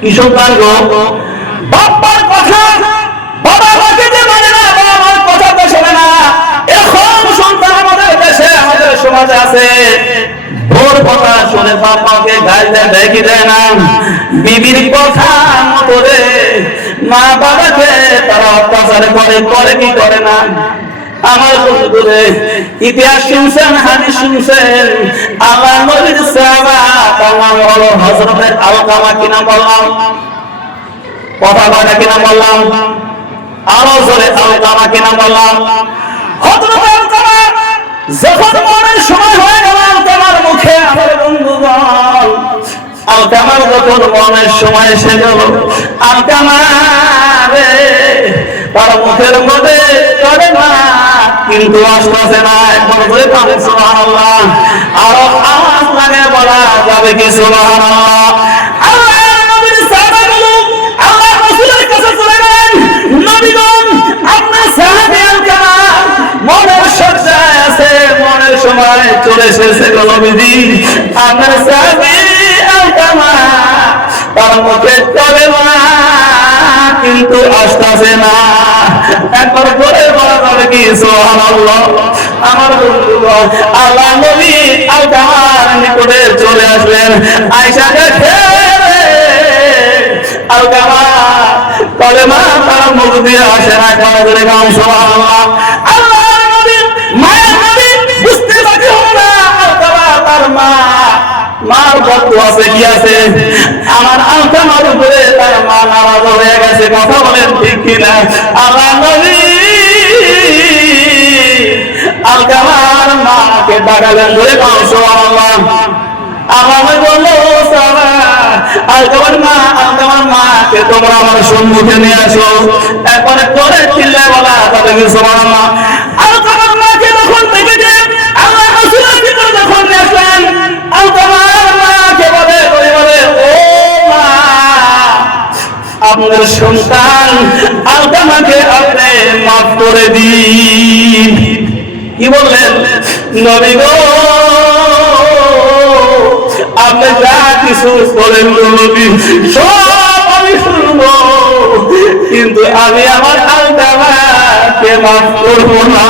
কি সন্তান গো কথা বাবা যে মানে না কথা তো শোনে না। সন্তান আমাদের দেশে, আমাদের সমাজে আছে। ভোর কথা শুনে গাল দেয় না। বিবির কথা মতো রে, মা বাবাকে তারা অত্যাচার করে করে কি করে না? আমার বন্ধুরে, ইতিহাস শুনছেন, হাদিস শুনছেন আল্লাহ নবীর নাম হলো হযরতের আলকামা কি নাম বললাম কথা বলা কি বললাম, আরও জোরে আলকামা কি নাম বললাম যখন মনের সময় হয়ে গেল আলকামার মুখে আমার বন্ধুগণ আলকামার যখন মনের সময় এসে গেল আলকামা রে, তার মুখের মধ্যে করে না কিন্তু আসতেছে না। একবার বলে পাবে সুবহানাল্লাহ। আরও লাগে বলা যাবে কি? কিন্তু না। বলা কি? আমার বন্ধুগণ আল্লাহ কলেমা তার মুখ দিয়ে আসে না কেন করে গান সুবহানাল্লাহ আল্লাহ মার বক্ত আছে, কি আছে? আমার আলকামার উপরে তার মা নারাজ হয়ে গেছে, কথা বলেন ঠিক কিনা? আমার নবী আলকামার মাকে ডাকালেন ধরে পাঁচশো আল্লাহ আমার বলল সারা আলকামার মাকে তোমরা আমার সম্মুখে নিয়ে আসো, এরপরে করে চিল্লে বলা তাদের কিছু না। আলকামার মাকে যখন থেকে যে আল্লাহ রাসূলের ভিতরে যখন নিয়ে আসলেন আলকামার মাকে বলে বলে বলে, ও মা, আপনার সন্তান আলকামাকে আপনি মাফ করে দিন। কি বললেন? নবী গো, আপনি যা কিছু বলেন নবী, সব কিন্তু আমি আমার আলকামাকে মাফ করব না।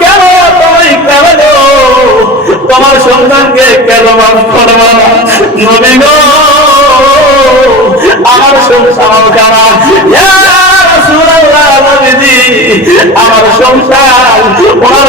কেন তুমি কেন তোমার সন্তানকে কেন মাফ করব না? আমার সংসার নবীজি, আমার সংসার ওনার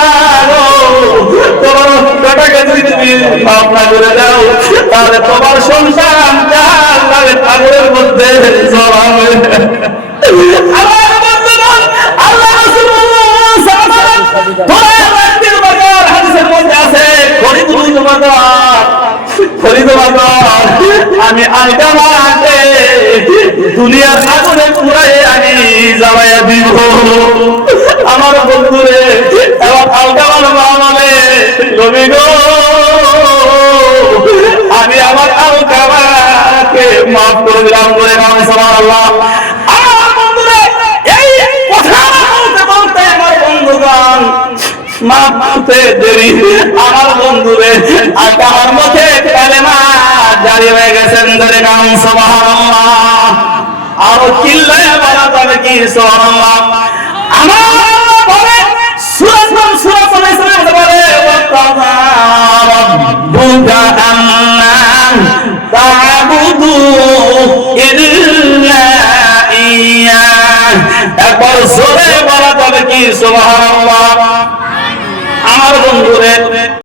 আমি আলগামাতে দুনিয়ার আগুনে পুরাই আমি জ্বালাইয়া দিব। আমার বন্ধুরে এবার আলকামার মা বলে রবি গো, আমি আমার আলগামাকে মাফ করে দিলাম বলে আমি সবার আল্লাহ আমার বন্ধুরে এই কথা বলতে বলতে আমার বন্ধুগণ মাফ করতে দেরি। আমার বন্ধুরে আলকামার মধ্যে কালেমা জারি হয়ে গেছেন ধরে নাম সুবহানাল্লাহ। আরও চিল্লায় বলা যাবে কি, সুবহানাল্লাহ। আমার বলে সূরা নাম সূরা বলে সূরা বলে ওয়াকাযা রাব্বুকা তা'বুদু ইল্লা ইয়া একবার জোরে বলা যাবে কি, সুবহানাল্লাহ। আমার বন্ধুরে